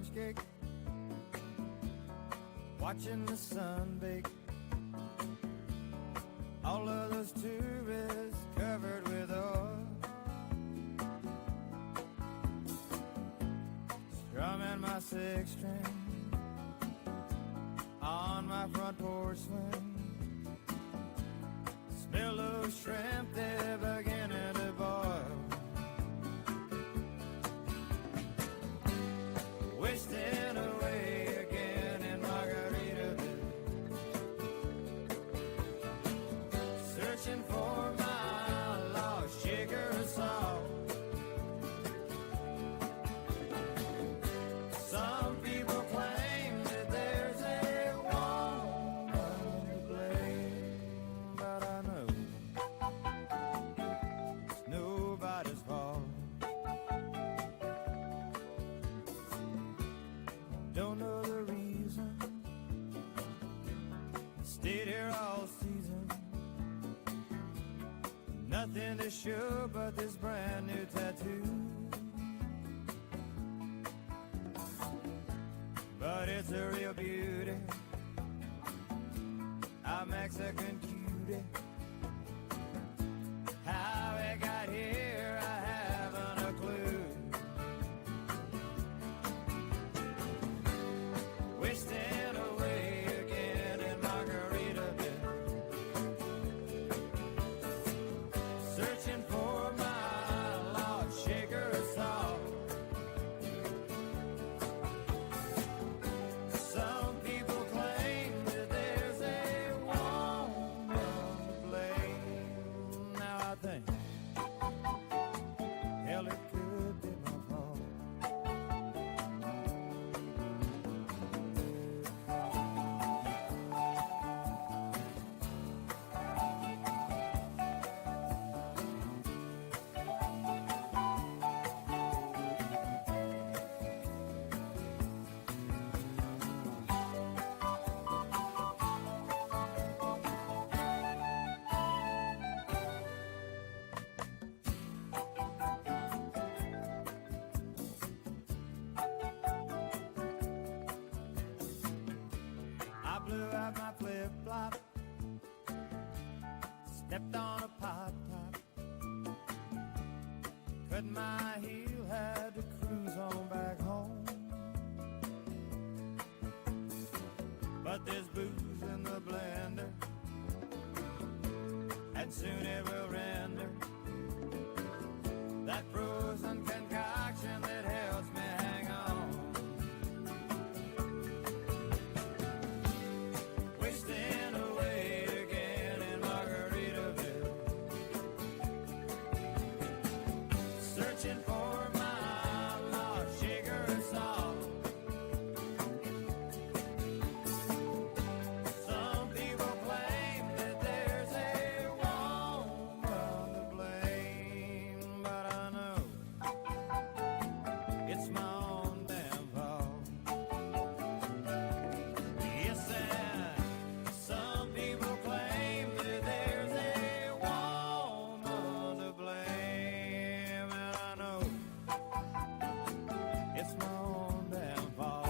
sponge cake, watching the sun bake. All of those tourists covered with oil, strumming my six string on my front porch swing. Smell those shrimp, they're beginning to boil. Wasting away again in Margaritaville, searching for my lost sugar and salt. Some people claim that there's a woman to blame, but I know it's nobody's fault. Don't know the reason, stayed here all season. Nothing to show but this brand new tattoo, but it's a real beauty, a Mexican cutie. How it got here, I haven't a clue. Wasting away again in Margaritaville, searching for my lost sugar and salt. Some people claim that there's a woman to blame. Now I think, hell, it could be my fault. I blew out my flip-flop, stepped on a pot top, cut my heel, had to cruise on back home. But there's booze in the blender, and soon it will render that frozen concoction that helps me hang on. Wasting away again in Margaritaville, searching for my lost sugar and salt. Some people claim that there's a woman to blame, but I know it's my own damn fault. Yes, and some people claim that there's a woman to blame, and I know it's my own damn fault.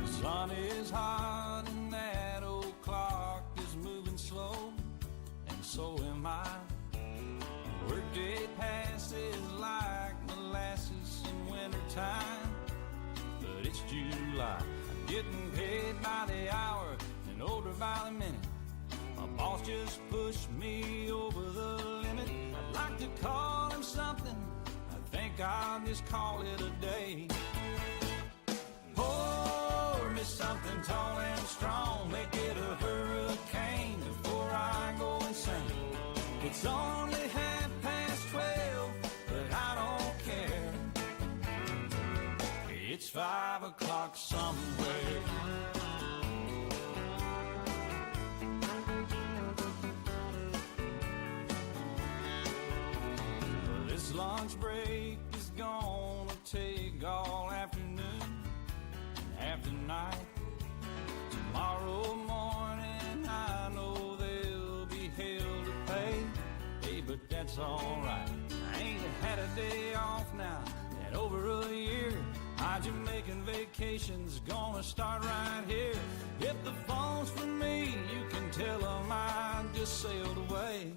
The sun is hot and that old clock is moving slow, and so am I. Workday passes like molasses in wintertime, but it's July. I'm getting paid by the hour and older by the minute. My boss just pushed me over the limit. I'd like to call him something, I think I'll just call it a day. Pour me something tall and strong, make it a hurricane before I go insane. It's only 12:30, but I don't care. It's 5 o'clock somewhere. lunch break is gonna take all afternoon and half the night. Tomorrow morning I know they'll be hell to pay. Hey, but that's alright. I ain't had a day off now in over a year. My Jamaican vacation's gonna start right here. If the phone's for me, you can tell them I just sailed away.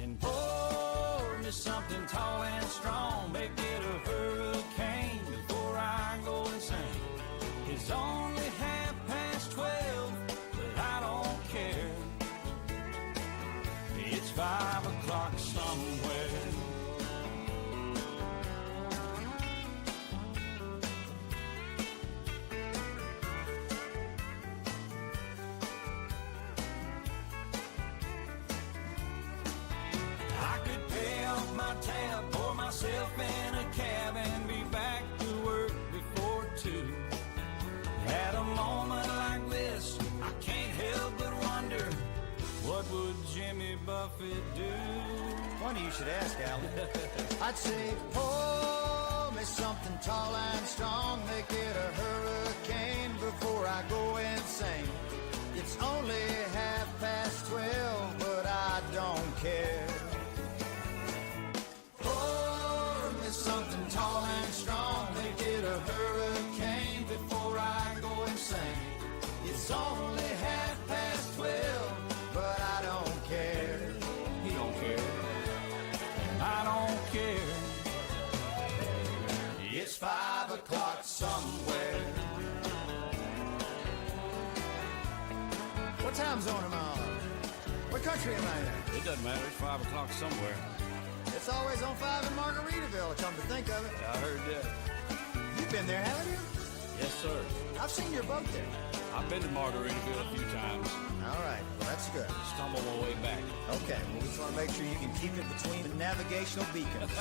And pour me something tall and strong, make it a hurricane before I go insane. It's only 12:30, but I don't care. It's 5 o'clock somewhere. I could pay off my tab, pour myself in a cab, and be back to work before 2. At a moment like this, I can't help but wonder, what would Jimmy Buffett do? Funny you should ask, Alan. I'd say, pour me something tall and strong, make it a hurricane before I go insane. It's only 12:30, but I don't care. Pour me something tall and strong, make it a hurricane before I go insane. It's only 12:30, but I don't care. He don't care, and I don't care. It's 5 o'clock somewhere. What time zone am I on? What country am I in? It doesn't matter, it's 5 o'clock somewhere. It's always on 5 in Margaritaville, come to think of it. I heard that. You've been there, haven't you? Yes, sir. I've seen your boat there. I've been to Margaritaville a few times. All right, well, that's good. Stumble my way back. Okay, well, we just want to make sure you can keep it between the navigational beacons.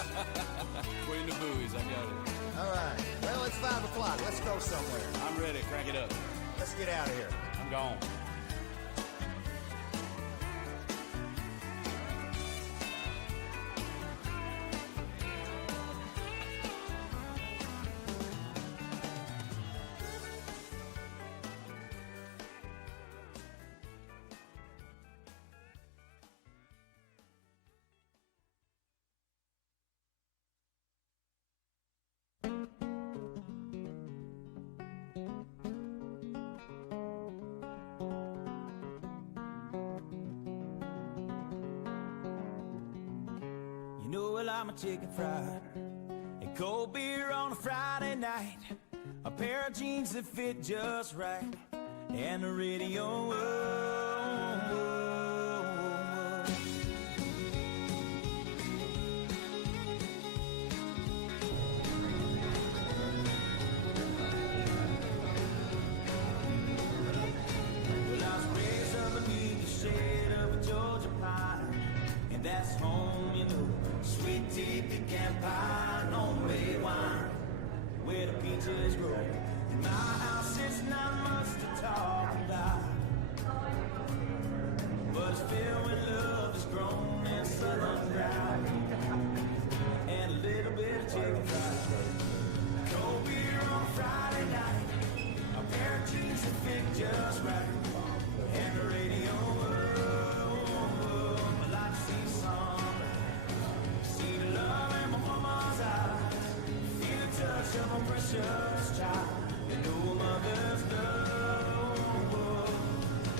Between the buoys, I got it. All right, well, it's 5 o'clock. Let's go somewhere. I'm ready, crank it up. Let's get out of here. I'm gone. You know, well, I'm a chicken fried, a cold beer on a Friday night, a pair of jeans that fit just right, and the radio. Oh, oh, oh. Well, I was raised underneath the shade of a Georgia pine, and that's home, you know. Sweet tea, pecan pie, homemade wine, where the peaches grow. In my house, it's not much to talk about, but it's filled with love that's grown in southern ground, and a little bit of chicken fried. Cold beer on a Friday night, a pair of jeans that fit just right, and the radio. Of a precious child, you know mother's love.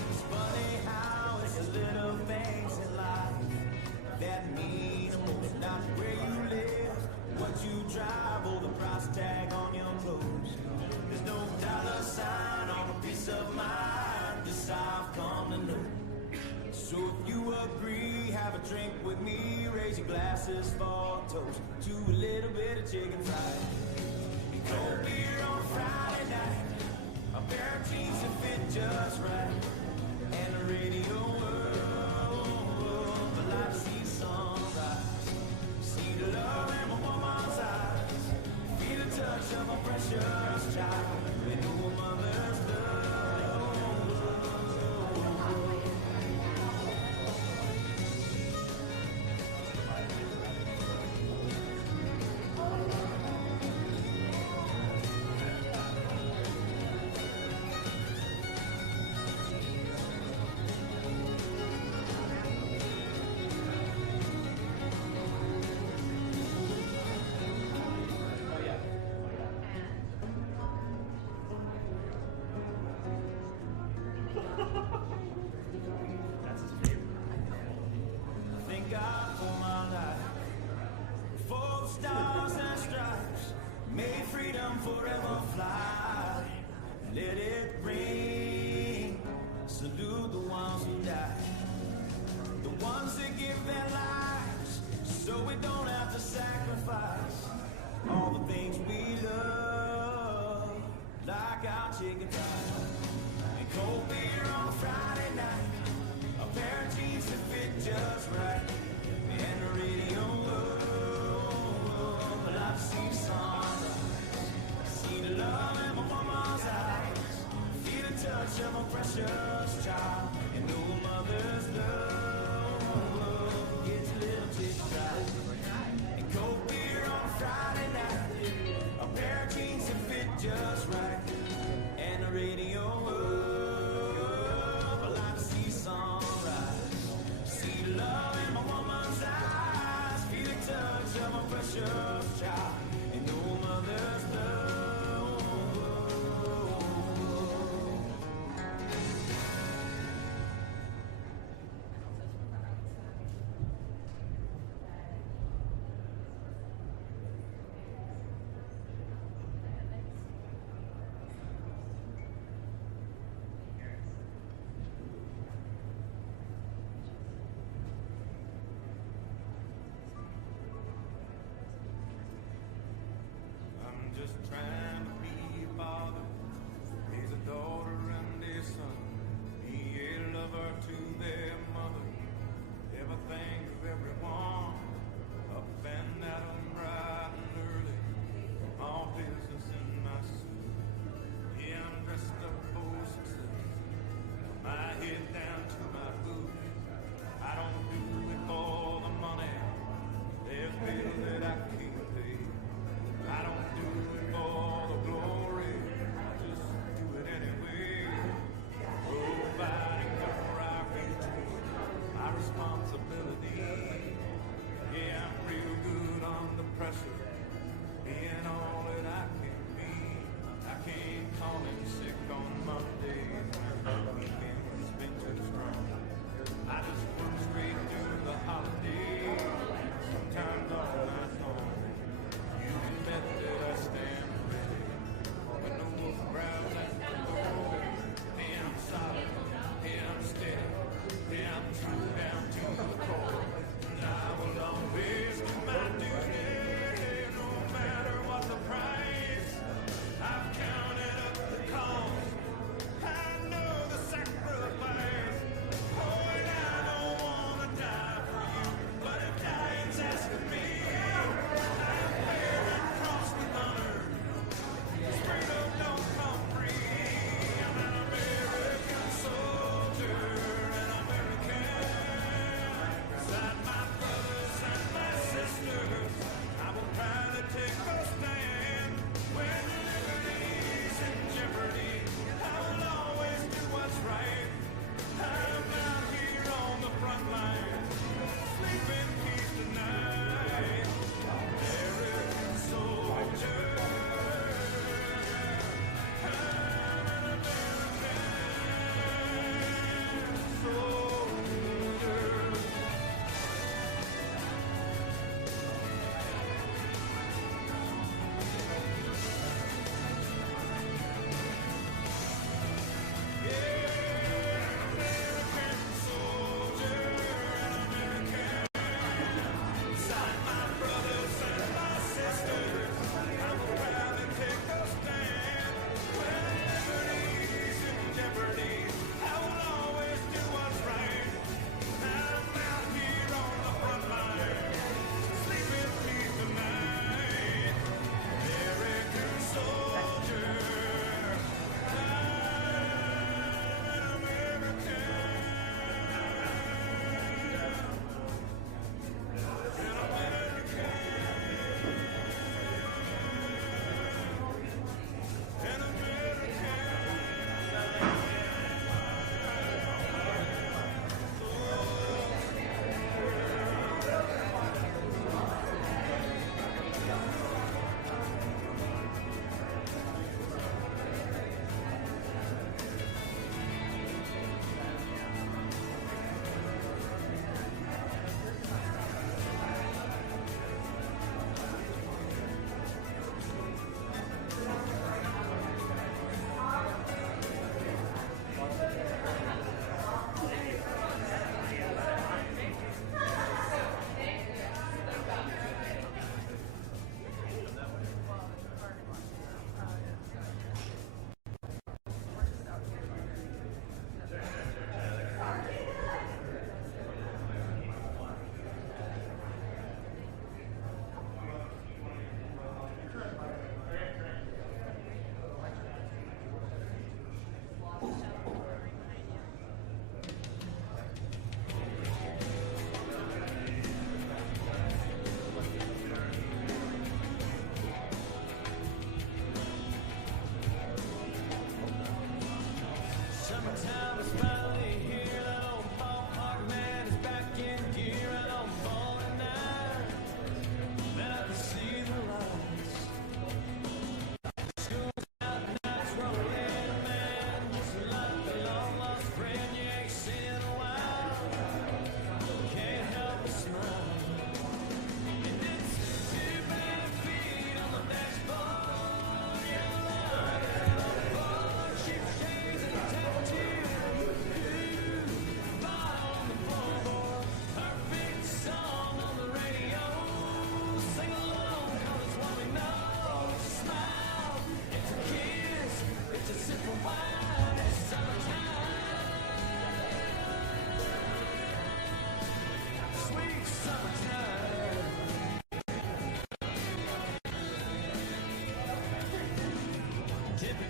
It's funny how it's the little things in life that mean the most. Not where you live, what you drive, or the price tag on your clothes. There's no dollar sign on a piece of mind, this I've come to know. So if you agree, have a drink with me, raise your glasses for a toast to a little bit of chicken fried. Cold beer on a Friday night, a pair of jeans that fit just right, and the radio world, the light see sunrise, see the love in my woman's eyes, feel the touch of a precious child, we know a mother's love. God for my life. For the stars and stripes, may freedom forever fly. Let it ring, salute the ones who die. The ones that give their lives, so we don't have to sacrifice all the things we love, like our chicken fries and cold beer on a Friday night, a pair of jeans that fit just right, and the radio. But I see sunrise, see the love in my mama's eyes, feel the touch of a precious child, and know a mother's love gets a little tip dry. And cold beer on a Friday night, a pair of jeans that fit just right, and the radio. Well, I see sunrise, see love in my woman's eyes, feel the touch of a precious child, and no mother's love.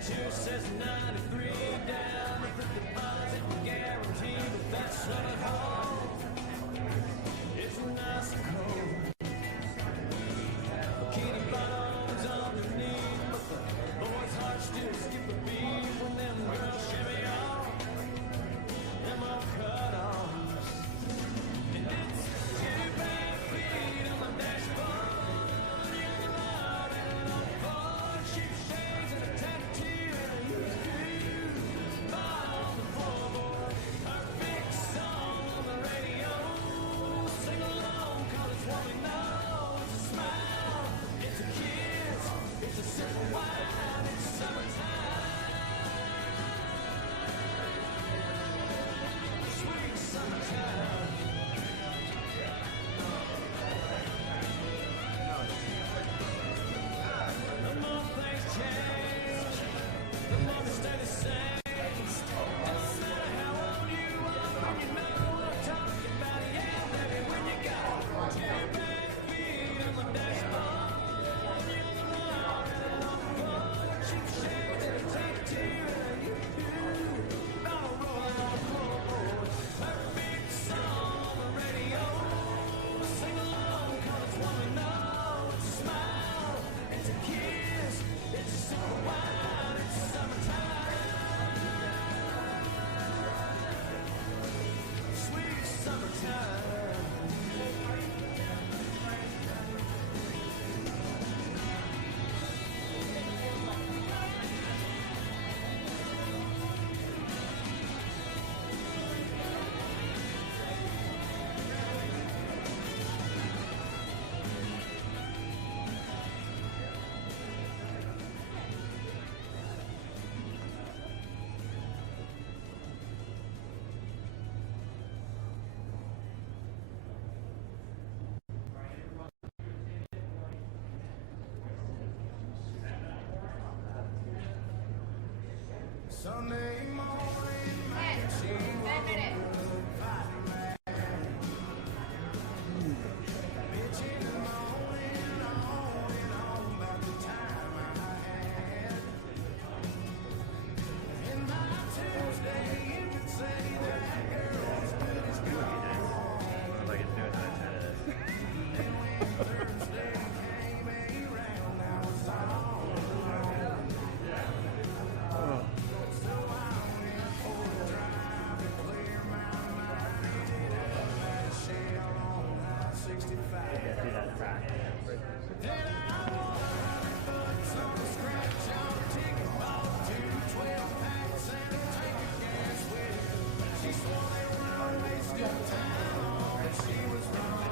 22 says 93 down with the deposit guarantee, but that's what it holds. It's nice and cold. Bikini bottoms underneath, but the boys' hearts still skip a beat when them girls shimmy off. Them all cut offs. And it's 2 bare feet on the dashboard. You're loud and on board. Cheap shades and a tattoo and a you on the floorboard. Our big song on the radio. Sing along 'cause it's what we know. It's a smile, it's a kiss, it's a sip of wine, it's summertime. Sweet summertime. The more things change, the more they stay the same. No matter how old you are, you know what I'm talking about. Yeah, baby, when you got 2 bare feet on the dashboard, you're loud and on board. Cheap shades and a tattoo and you on a rolling floorboard. Her big song on the radio. Sing along 'cause it's what we know. It's a smile, it's a kiss, it's a sip of wine, it's summertime. Sweet summertime. Sunday morning, she bitching and moaning on about the time I had. And by Tuesday, you could say that girl as good as gone. Like it's doing that. Thursday came around, now it's on. So I went for a drive to clear my mind. Hit that shell on I-65. Then I won $100 on a scratch on a ticket, bought 2 12-packs and a tank of gas with it. She swore they were a waste of time, but she was wrong.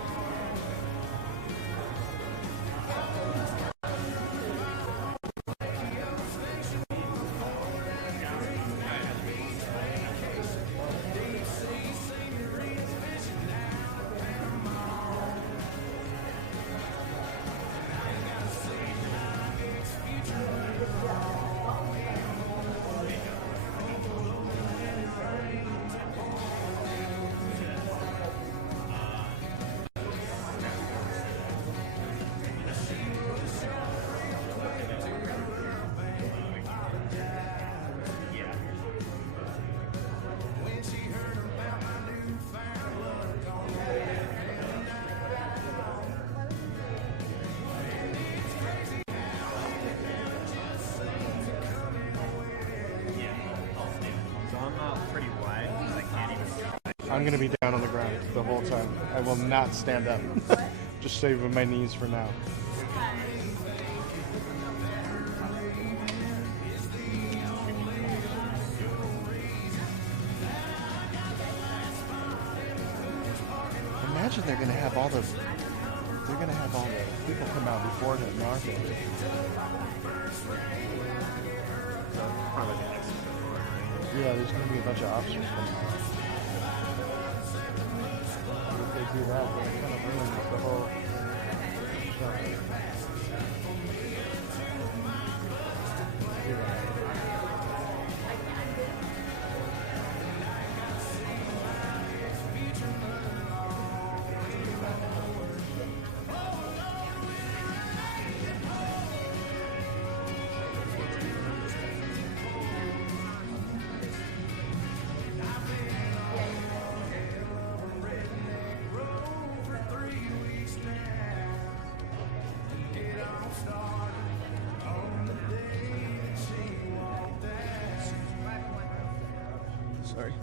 When she heard about my newfound luck on that and it's crazy how it just seems to come in So I'm not pretty wide because I can't even. I'm going to be down on the ground the whole time. I will not stand up. Just saving my knees for now. Imagine they're going to have all the people come out before him, aren't they? Probably the next. Yeah, there's going to be a bunch of officers coming out. If they do that, they're kind of ruin the whole show. Sorry.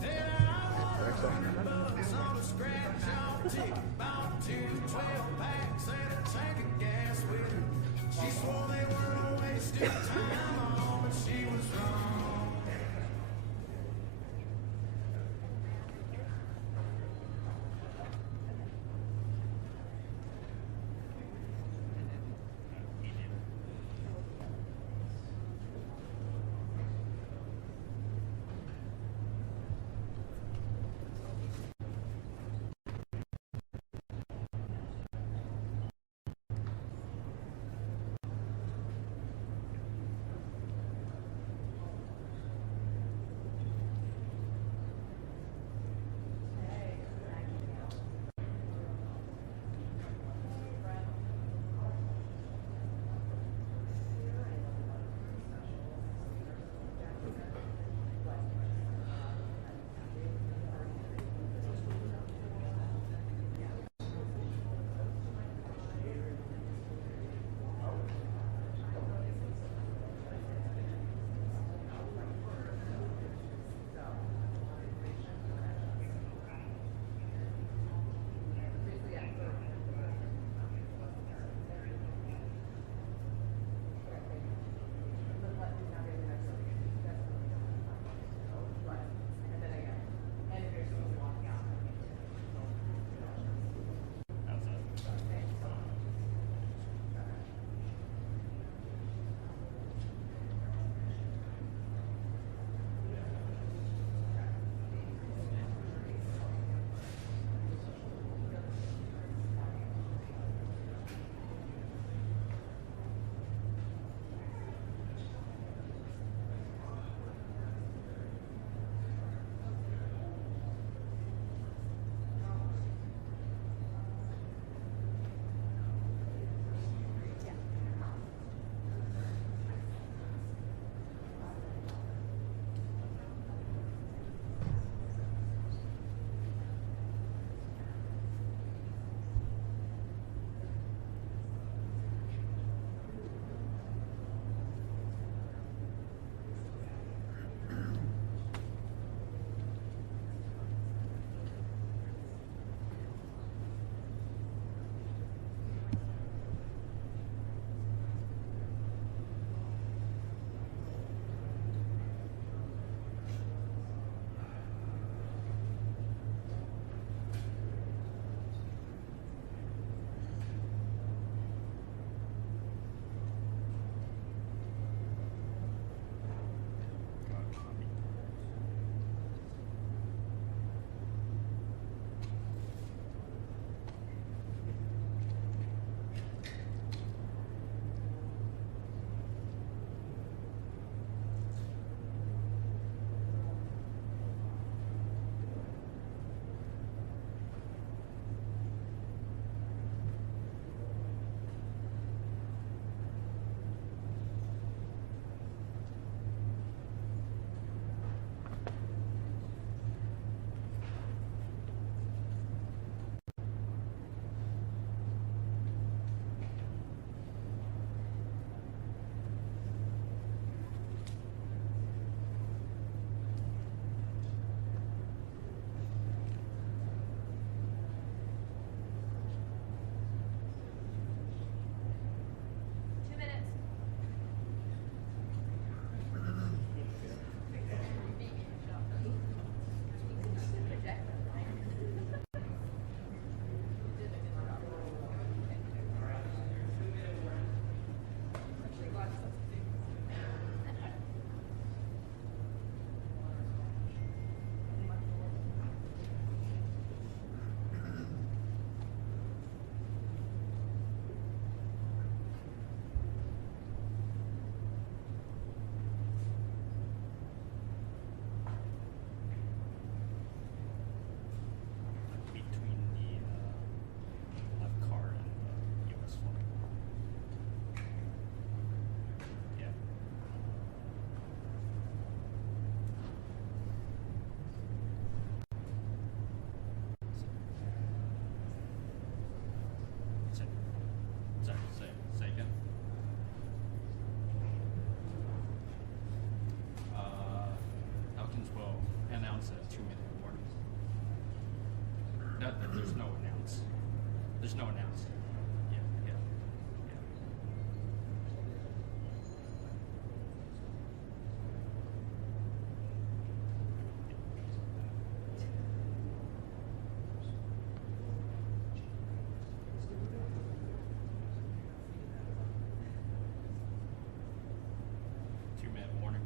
snow now. Yeah, yeah, yeah. Two-minute warning.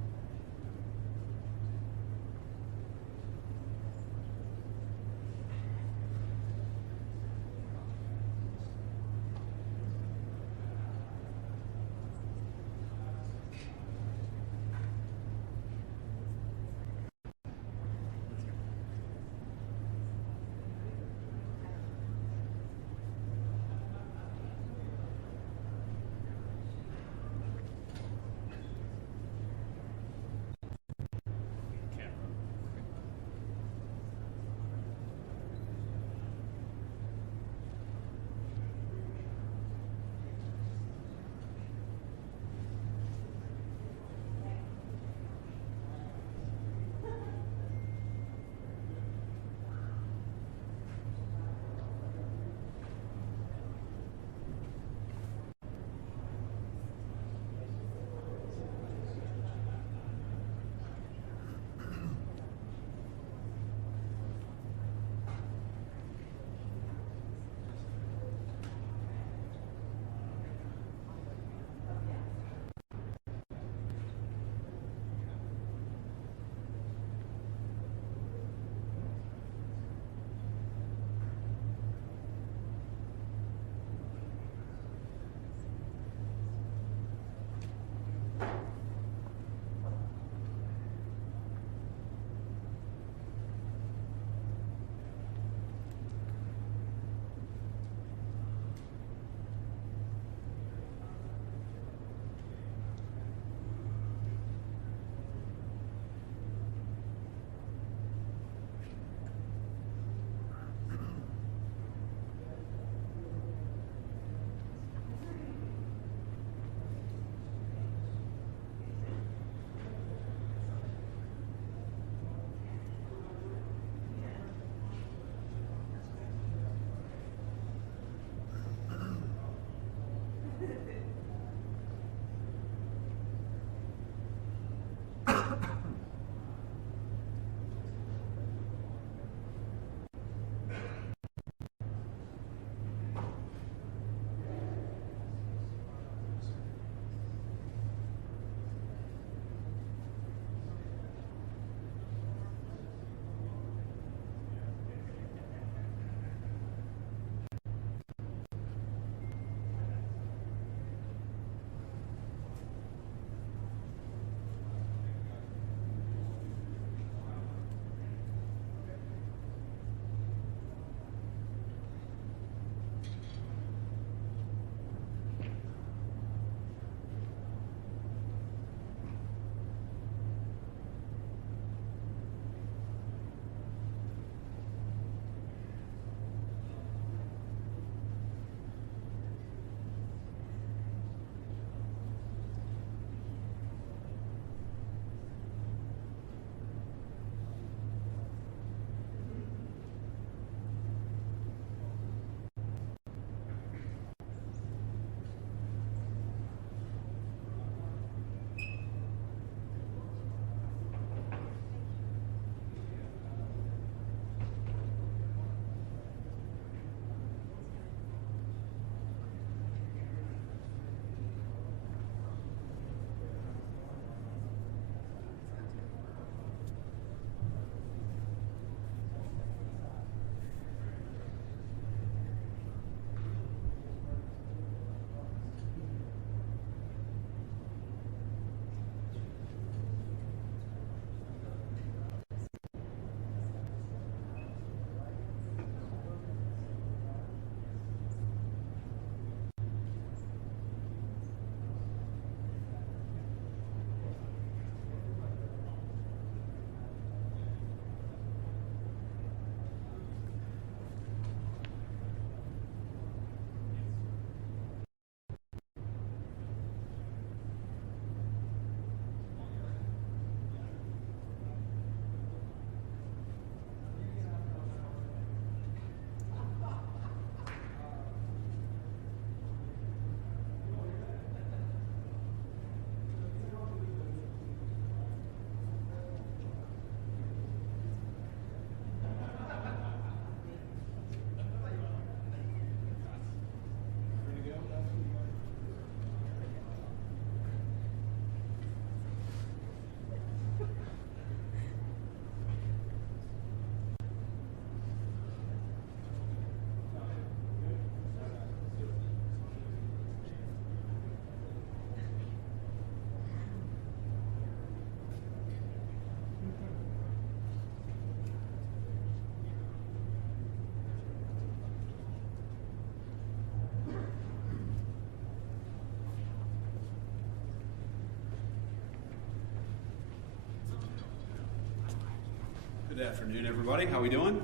Good afternoon, everybody. How we doing?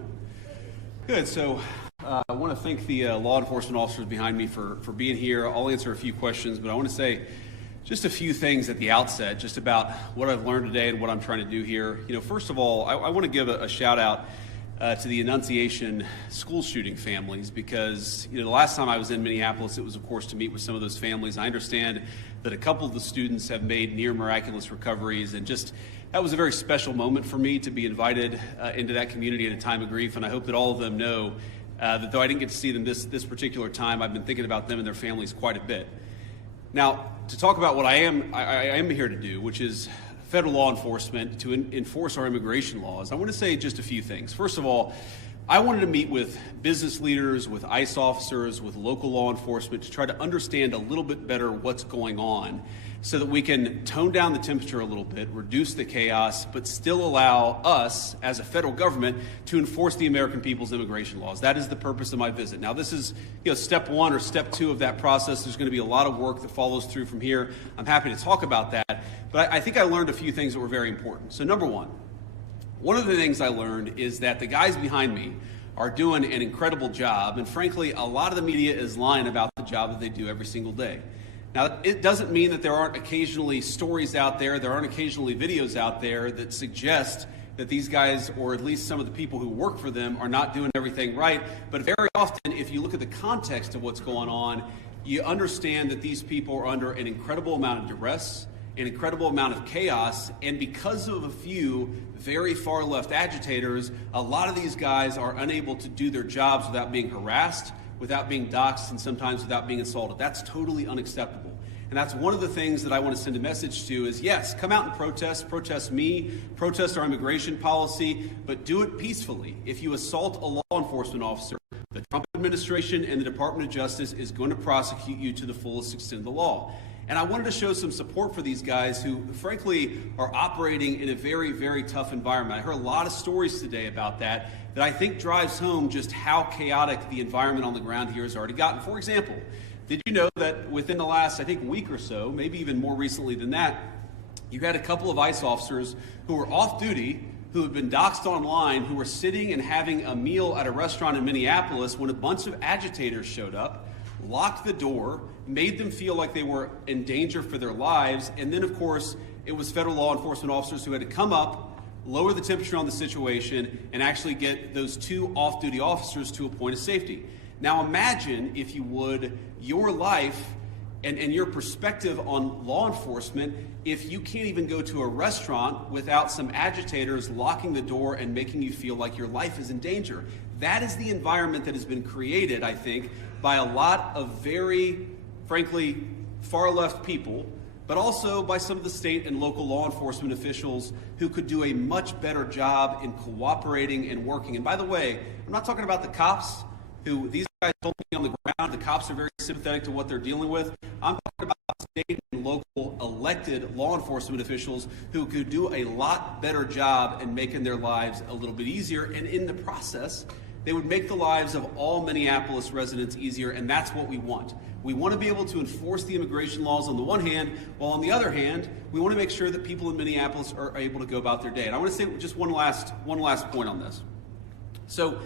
Good. So I want to thank the law enforcement officers behind me for being here. I'll answer a few questions, but I want to say just a few things at the outset, just about what I've learned today and what I'm trying to do here. First of all, I want to give a shout out to the Annunciation school shooting families, because the last time I was in Minneapolis, it was, of course, to meet with some of those families. I understand that a couple of the students have made near miraculous recoveries, and just that was a very special moment for me to be invited into that community at a time of grief. And I hope that all of them know that though I didn't get to see them this particular time, I've been thinking about them and their families quite a bit. Now, to talk about what I am here to do, which is federal law enforcement, to enforce our immigration laws, I want to say just a few things. First of all, I wanted to meet with business leaders, with ICE officers, with local law enforcement to try to understand a little bit better what's going on, so that we can tone down the temperature a little bit, reduce the chaos, but still allow us as a federal government to enforce the American people's immigration laws. That is the purpose of my visit. Now, this is step one or step two of that process. There's going to be a lot of work that follows through from here. I'm happy to talk about that, but I think I learned a few things that were very important. So number one of the things I learned is that the guys behind me are doing an incredible job, and frankly, a lot of the media is lying about the job that they do every single day. Now, it doesn't mean that there aren't occasionally stories out there, there aren't occasionally videos out there that suggest that these guys, or at least some of the people who work for them, are not doing everything right. But very often, if you look at the context of what's going on, you understand that these people are under an incredible amount of duress, an incredible amount of chaos, and because of a few very far left agitators, a lot of these guys are unable to do their jobs without being harassed, without being doxxed, and sometimes without being assaulted. That's totally unacceptable. And that's one of the things that I want to send a message to is, yes, come out and protest me, protest our immigration policy, but do it peacefully. If you assault a law enforcement officer, the Trump administration and the Department of Justice is going to prosecute you to the fullest extent of the law. And I wanted to show some support for these guys who, frankly, are operating in a very, very tough environment. I heard a lot of stories today about that I think drives home just how chaotic the environment on the ground here has already gotten. For example, did you know that within the last, I think, week or so, maybe even more recently than that, you had a couple of ICE officers who were off duty, who had been doxxed online, who were sitting and having a meal at a restaurant in Minneapolis when a bunch of agitators showed up, locked the door, made them feel like they were in danger for their lives, and then, of course, it was federal law enforcement officers who had to come up, lower the temperature on the situation, and actually get those two off-duty officers to a point of safety. Now imagine, if you would, your life and your perspective on law enforcement if you can't even go to a restaurant without some agitators locking the door and making you feel like your life is in danger. That is the environment that has been created, I think, by a lot of very, frankly, far-left people, but also by some of the state and local law enforcement officials who could do a much better job in cooperating and working. And by the way, I'm not talking about the cops, who these guys told me on the ground, the cops are very sympathetic to what they're dealing with. I'm talking about state and local elected law enforcement officials who could do a lot better job in making their lives a little bit easier, and in the process, they would make the lives of all Minneapolis residents easier, and that's what we want. We want to be able to enforce the immigration laws on the one hand, while on the other hand, we want to make sure that people in Minneapolis are able to go about their day. And I want to say just one last point on this. So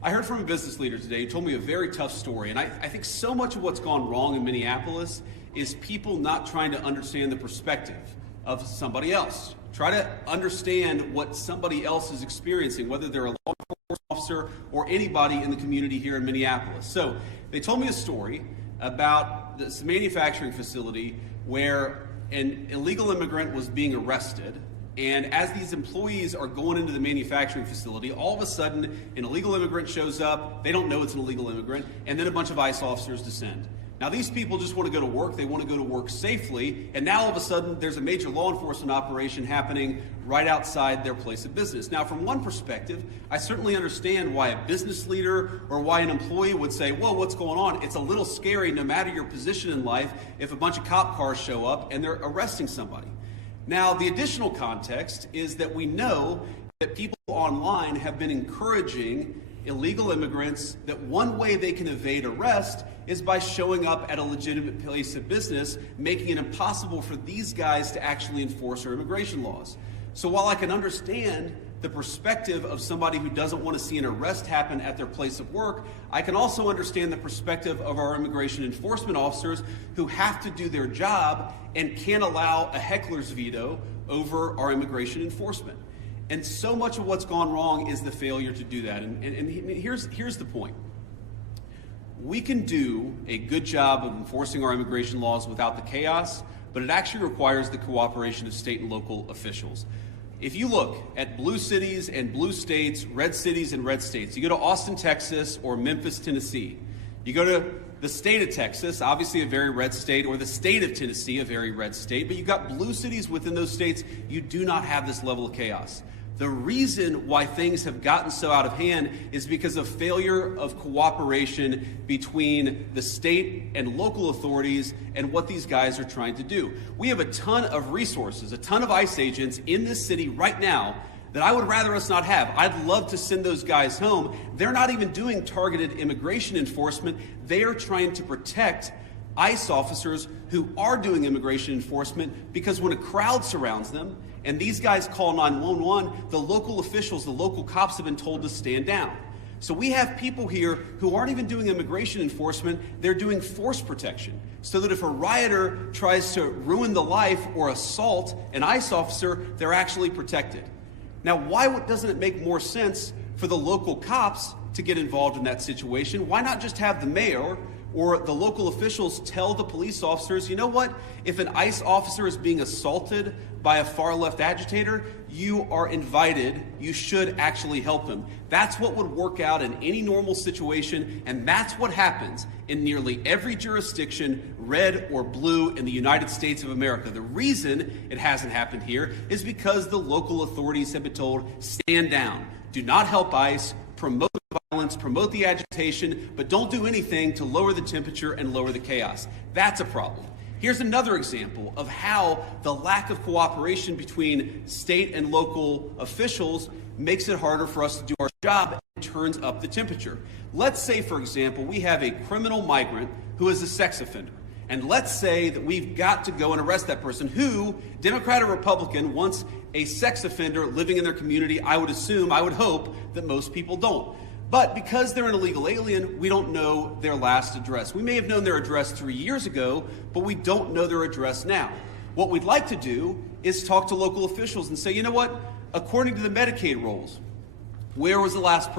I heard from a business leader today who told me a very tough story, and I think so much of what's gone wrong in Minneapolis is people not trying to understand the perspective of somebody else. Try to understand what somebody else is experiencing, whether they're a law enforcement officer or anybody in the community here in Minneapolis. So they told me a story about this manufacturing facility where an illegal immigrant was being arrested, and as these employees are going into the manufacturing facility, all of a sudden an illegal immigrant shows up, they don't know it's an illegal immigrant, and then a bunch of ICE officers descend. Now these people just want to go to work, they want to go to work safely, and now all of a sudden there's a major law enforcement operation happening right outside their place of business. Now from one perspective, I certainly understand why a business leader or why an employee would say, whoa, what's going on? It's a little scary no matter your position in life if a bunch of cop cars show up and they're arresting somebody. Now the additional context is that we know that people online have been encouraging illegal immigrants that one way they can evade arrest is by showing up at a legitimate place of business, making it impossible for these guys to actually enforce our immigration laws. So while I can understand the perspective of somebody who doesn't want to see an arrest happen at their place of work, I can also understand the perspective of our immigration enforcement officers who have to do their job and can't allow a heckler's veto over our immigration enforcement. And so much of what's gone wrong is the failure to do that. And here's the point. We can do a good job of enforcing our immigration laws without the chaos, but it actually requires the cooperation of state and local officials. If you look at blue cities and blue states, red cities and red states, you go to Austin, Texas, or Memphis, Tennessee, you go to the state of Texas, obviously a very red state, or the state of Tennessee, a very red state, but you've got blue cities within those states, you do not have this level of chaos. The reason why things have gotten so out of hand is because of failure of cooperation between the state and local authorities and what these guys are trying to do. We have a ton of resources, a ton of ICE agents in this city right now that I would rather us not have. I'd love to send those guys home. They're not even doing targeted immigration enforcement. They are trying to protect ICE officers who are doing immigration enforcement, because when a crowd surrounds them and these guys call 911, the local officials, the local cops have been told to stand down. So we have people here who aren't even doing immigration enforcement, they're doing force protection. So that if a rioter tries to ruin the life or assault an ICE officer, they're actually protected. Now, why doesn't it make more sense for the local cops to get involved in that situation? Why not just have the mayor or the local officials tell the police officers, you know what, if an ICE officer is being assaulted by a far-left agitator, you are invited, you should actually help him. That's what would work out in any normal situation, and that's what happens in nearly every jurisdiction, red or blue, in the United States of America. The reason it hasn't happened here is because the local authorities have been told, stand down, do not help ICE, promote violence, promote the agitation, but don't do anything to lower the temperature and lower the chaos. That's a problem. Here's another example of how the lack of cooperation between state and local officials makes it harder for us to do our job and turns up the temperature. Let's say, for example, we have a criminal migrant who is a sex offender. And let's say that we've got to go and arrest that person who, Democrat or Republican, wants a sex offender living in their community. I would assume, I would hope that most people don't. But because they're an illegal alien, we don't know their last address. We may have known their address 3 years ago, but we don't know their address now. What we'd like to do is talk to local officials and say, you know what, according to the Medicaid rolls, where was the last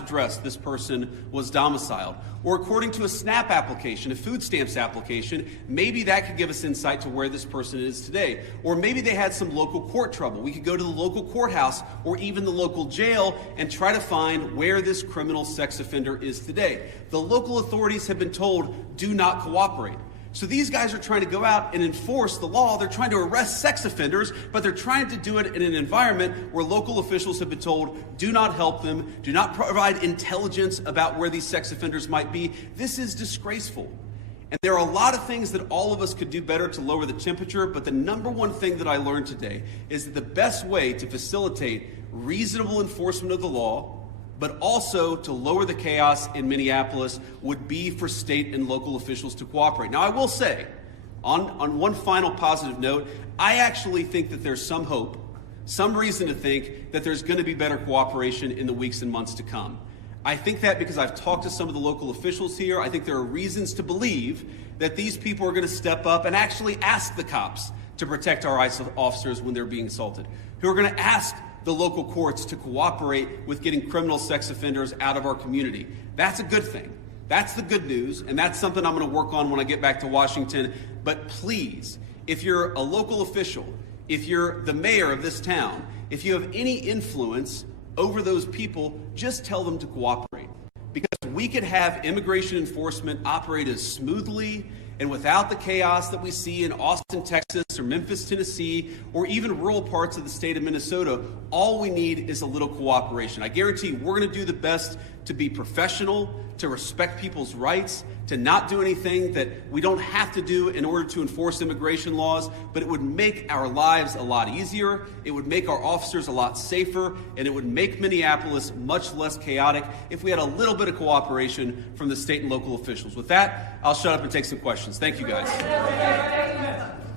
address this person was domiciled? Or according to a SNAP application, a food stamps application, maybe that could give us insight to where this person is today. Or maybe they had some local court trouble. We could go to the local courthouse or even the local jail and try to find where this criminal sex offender is today. The local authorities have been told, do not cooperate. So these guys are trying to go out and enforce the law. They're trying to arrest sex offenders, but they're trying to do it in an environment where local officials have been told, do not help them, do not provide intelligence about where these sex offenders might be. This is disgraceful. And there are a lot of things that all of us could do better to lower the temperature, but the number one thing that I learned today is that the best way to facilitate reasonable enforcement of the law, but also to lower the chaos in Minneapolis, would be for state and local officials to cooperate. Now, I will say, on one final positive note, I actually think that there's some hope, some reason to think that there's going to be better cooperation in the weeks and months to come. I think that because I've talked to some of the local officials here. I think there are reasons to believe that these people are going to step up and actually ask the cops to protect our ICE officers when they're being assaulted, who are going to ask the local courts to cooperate with getting criminal sex offenders out of our community. That's a good thing. That's the good news, and that's something I'm going to work on when I get back to Washington. But please, if you're a local official, if you're the mayor of this town, if you have any influence over those people, just tell them to cooperate. Because we could have immigration enforcement operate as smoothly and without the chaos that we see in Austin, Texas, or Memphis, Tennessee, or even rural parts of the state of Minnesota. All we need is a little cooperation. I guarantee we're going to do the best to be professional, to respect people's rights, to not do anything that we don't have to do in order to enforce immigration laws, but it would make our lives a lot easier, it would make our officers a lot safer, and it would make Minneapolis much less chaotic if we had a little bit of cooperation from the state and local officials. With that, I'll shut up and take some questions. Thank you, guys.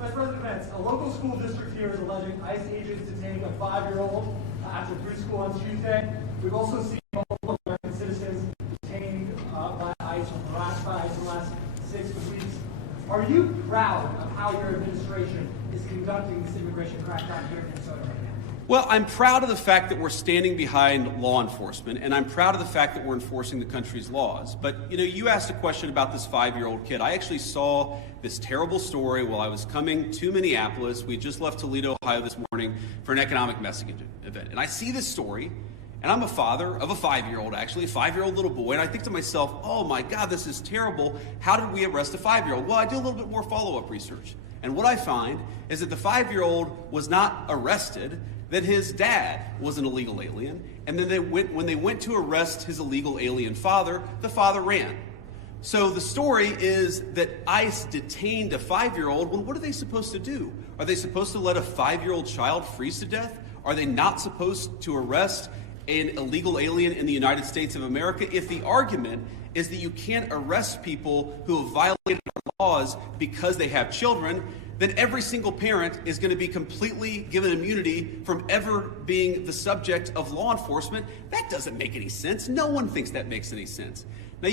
Vice President Vance, a local school district here is alleging ICE agents detaining a 5-year-old after preschool on Tuesday. We've also seen multiple American citizens detained by ICE or harassed by ICE in the last 6 weeks. Are you proud of how your administration is conducting this immigration crackdown here in Minnesota right now? Well, I'm proud of the fact that we're standing behind law enforcement, and I'm proud of the fact that we're enforcing the country's laws. But, you asked a question about this 5-year-old kid. I actually saw this terrible story while I was coming to Minneapolis. We just left Toledo, Ohio this morning for an economic messaging event. And I see this story, and I'm a father of a 5-year-old, actually, a 5-year-old little boy, and I think to myself, oh my God, this is terrible. How did we arrest a 5-year-old? Well, I do a little bit more follow-up research. And what I find is that the 5-year-old was not arrested, that his dad was an illegal alien, and then when they went to arrest his illegal alien father, the father ran. So the story is that ICE detained a 5-year-old. Well, what are they supposed to do? Are they supposed to let a 5-year-old child freeze to death? Are they not supposed to arrest an illegal alien in the United States of America? If the argument is that you can't arrest people who have violated our laws because they have children, then every single parent is going to be completely given immunity from ever being the subject of law enforcement. That doesn't make any sense. No one thinks that makes any sense. Now,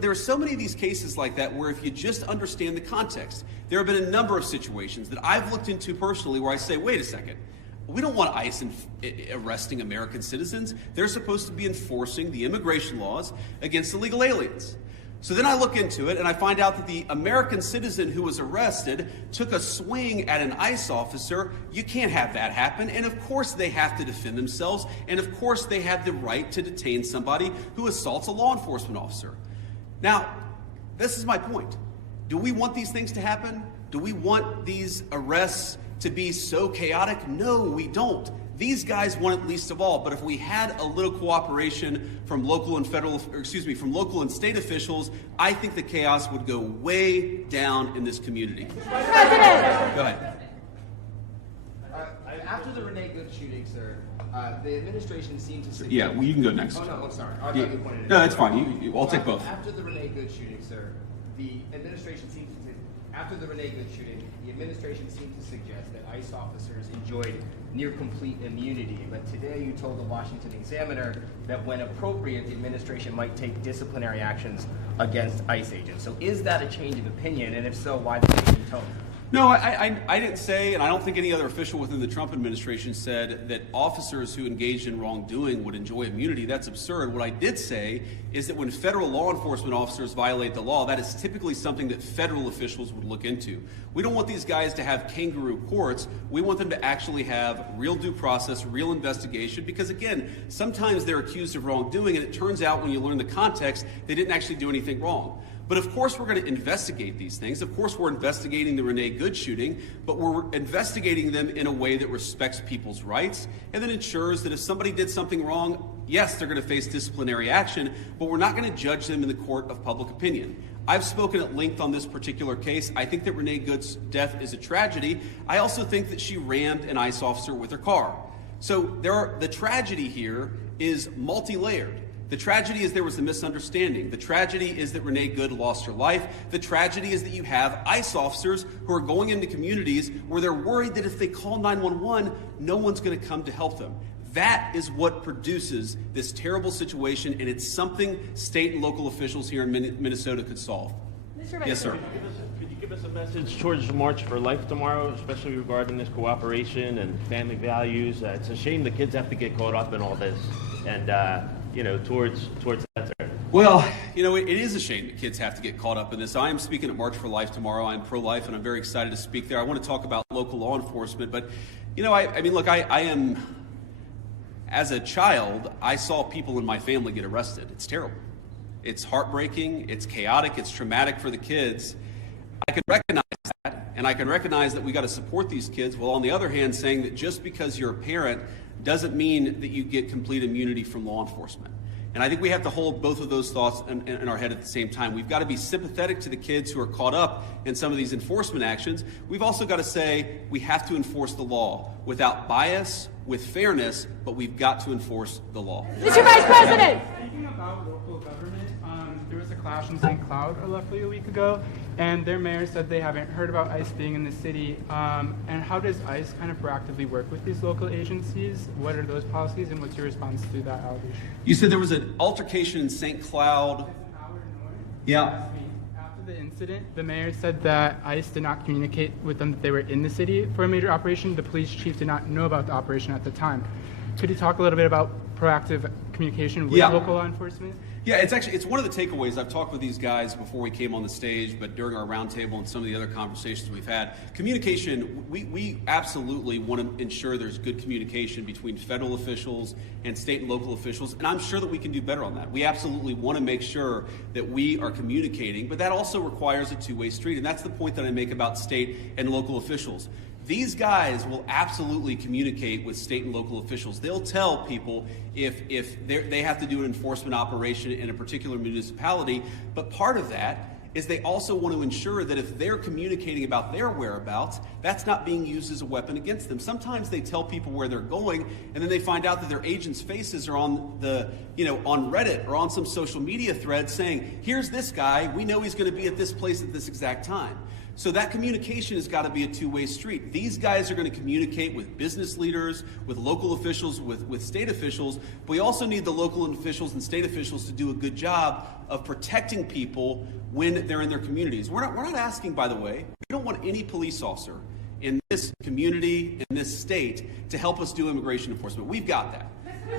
there are so many of these cases like that where if you just understand the context, there have been a number of situations that I've looked into personally where I say, wait a second, we don't want ICE arresting American citizens. They're supposed to be enforcing the immigration laws against illegal aliens. So then I look into it and I find out that the American citizen who was arrested took a swing at an ICE officer. You can't have that happen. And of course they have to defend themselves. And of course they have the right to detain somebody who assaults a law enforcement officer. Now, this is my point. Do we want these things to happen? Do we want these arrests to be so chaotic? No, we don't. These guys want it least of all, but if we had a little cooperation from local and from local and state officials, I think the chaos would go way down in this community. President! Go ahead. After the Renee Good shooting, sir, the administration seemed to suggest... Yeah, well, you can go next. Oh, no, I'm sorry. I Yeah. thought you pointed it No, out. that's fine. I'll take both. After the Renee Good shooting, sir, the administration seemed to... After the Renee Good shooting, the administration seemed to suggest that ICE officers enjoyed near complete immunity. But today you told the Washington Examiner that when appropriate, the administration might take disciplinary actions against ICE agents. So is that a change of opinion? And if so, why the change in tone? No, I didn't say, and I don't think any other official within the Trump administration said that officers who engaged in wrongdoing would enjoy immunity. That's absurd. What I did say is that when federal law enforcement officers violate the law, that is typically something that federal officials would look into. We don't want these guys to have kangaroo courts. We want them to actually have real due process, real investigation, because again, sometimes they're accused of wrongdoing, and it turns out when you learn the context, they didn't actually do anything wrong. But of course we're going to investigate these things. Of course we're investigating the Renee Good shooting, but we're investigating them in a way that respects people's rights and that ensures that if somebody did something wrong, yes, they're going to face disciplinary action, but we're not going to judge them in the court of public opinion. I've spoken at length on this particular case. I think that Renee Good's death is a tragedy. I also think that she rammed an ICE officer with her car. So the tragedy here is multi-layered. The tragedy is there was a misunderstanding. The tragedy is that Renee Good lost her life. The tragedy is that you have ICE officers who are going into communities where they're worried that if they call 911, no one's going to come to help them. That is what produces this terrible situation, and it's something state and local officials here in Minnesota could solve. Yes, sir. Could you give us a message towards the March for Life tomorrow, especially regarding this cooperation and family values? It's a shame the kids have to get caught up in all this, and towards that. Well, it is a shame that kids have to get caught up in this. I am speaking at March for Life tomorrow. I'm pro-life, and I'm very excited to speak there. I want to talk about local law enforcement, but I am. As a child, I saw people in my family get arrested. It's terrible. It's heartbreaking, it's chaotic, it's traumatic for the kids. I can recognize that, and I can recognize that we got to support these kids, while on the other hand saying that just because you're a parent doesn't mean that you get complete immunity from law enforcement. And I think we have to hold both of those thoughts in our head at the same time. We've got to be sympathetic to the kids who are caught up in some of these enforcement actions. We've also got to say we have to enforce the law without bias, with fairness, but we've got to enforce the law. Mr. Vice President! Speaking about local government, there was was a clash in St. Cloud roughly a week ago, and their mayor said they haven't heard about ICE being in the city. And how does ICE kind of proactively work with these local agencies? What are those policies, and what's your response to that allegation? You said there was an altercation in St. Cloud. Yeah. After the incident, the mayor said that ICE did not communicate with them that they were in the city for a major operation. The police chief did not know about the operation at the time. Could you talk a little bit about proactive communication with local law enforcement? Yeah, it's one of the takeaways. I've talked with these guys before we came on the stage, but during our roundtable and some of the other conversations we've had, communication, we absolutely want to ensure there's good communication between federal officials and state and local officials, and I'm sure that we can do better on that. We absolutely want to make sure that we are communicating, but that also requires a two-way street, and that's the point that I make about state and local officials. These guys will absolutely communicate with state and local officials. They'll tell people if they have to do an enforcement operation in a particular municipality, but part of that is they also want to ensure that if they're communicating about their whereabouts, that's not being used as a weapon against them. Sometimes they tell people where they're going, and then they find out that their agents' faces are on on Reddit or on some social media thread saying, here's this guy, we know he's going to be at this place at this exact time. So that communication has got to be a two-way street. These guys are going to communicate with business leaders, with local officials, with state officials, but we also need the local officials and state officials to do a good job of protecting people when they're in their communities. We're not asking, by the way, we don't want any police officer in this community, in this state, to help us do immigration enforcement. We've got that.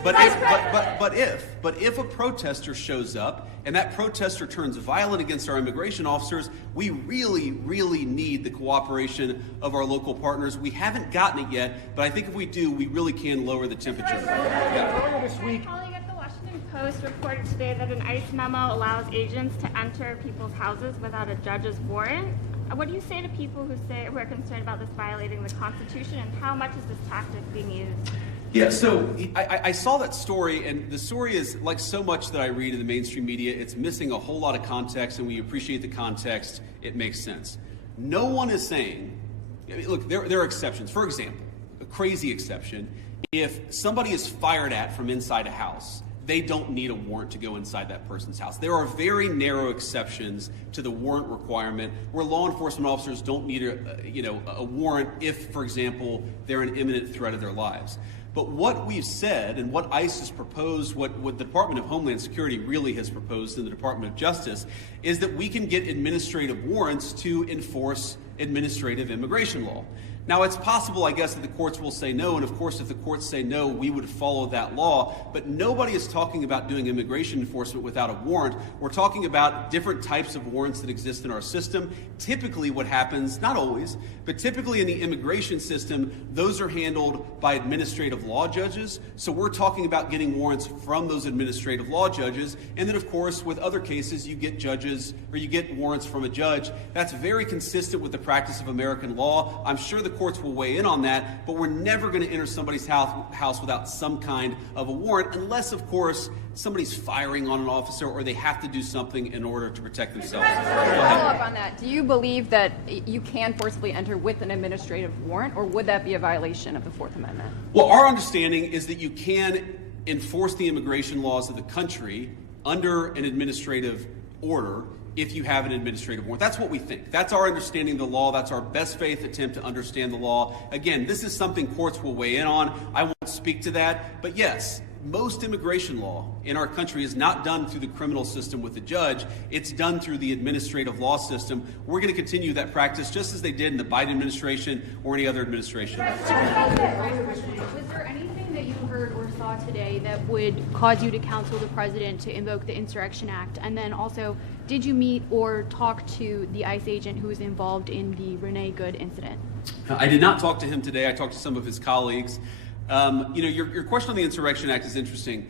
But if a protester shows up and that protester turns violent against our immigration officers, we really, really need the cooperation of our local partners. We haven't gotten it yet, but I think if we do, we really can lower the temperature. Earlier this week, calling it the Washington Post reported today that an ICE memo allows agents to enter people's houses without a judge's warrant. What do you say to people who are concerned about this violating the Constitution, and how much is this tactic being used? Yeah, so I saw that story, and the story is like so much that I read in the mainstream media. It's missing a whole lot of context, and we appreciate the context. It makes sense. No one is saying, look, there are exceptions. For example, a crazy exception, if somebody is fired at from inside a house, they don't need a warrant to go inside that person's house. There are very narrow exceptions to the warrant requirement where law enforcement officers don't need a warrant if, for example, they're an imminent threat of their lives. But what we've said and what ICE has proposed, what the Department of Homeland Security really has proposed in the Department of Justice, is that we can get administrative warrants to enforce administrative immigration law. Now, it's possible, I guess, that the courts will say no, and of course, if the courts say no, we would follow that law, but nobody is talking about doing immigration enforcement without a warrant. We're talking about different types of warrants that exist in our system. Typically what happens, not always, but typically in the immigration system, those are handled by administrative law judges, so we're talking about getting warrants from those administrative law judges, and then of course, with other cases, you get judges, or you get warrants from a judge. That's very consistent with the practice of American law. I'm sure the courts will weigh in on that, but we're never going to enter somebody's house without some kind of a warrant, unless, of course, somebody's firing on an officer or they have to do something in order to protect themselves. Follow up on that. Do you believe that you can forcibly enter with an administrative warrant, or would that be a violation of the Fourth Amendment? Well, our understanding is that you can enforce the immigration laws of the country under an administrative order if you have an administrative warrant. That's what we think. That's our understanding of the law. That's our best faith attempt to understand the law. Again, this is something courts will weigh in on. I won't speak to that. But yes, most immigration law in our country is not done through the criminal system with the judge. It's done through the administrative law system. We're going to continue that practice just as they did in the Biden administration or any other administration. Was there anything that you heard or saw today that would cause you to counsel the president to invoke the Insurrection Act? And then also, did you meet or talk to the ICE agent who was involved in the Renee Good incident? I did not talk to him today. I talked to some of his colleagues. Your question on the Insurrection Act is interesting.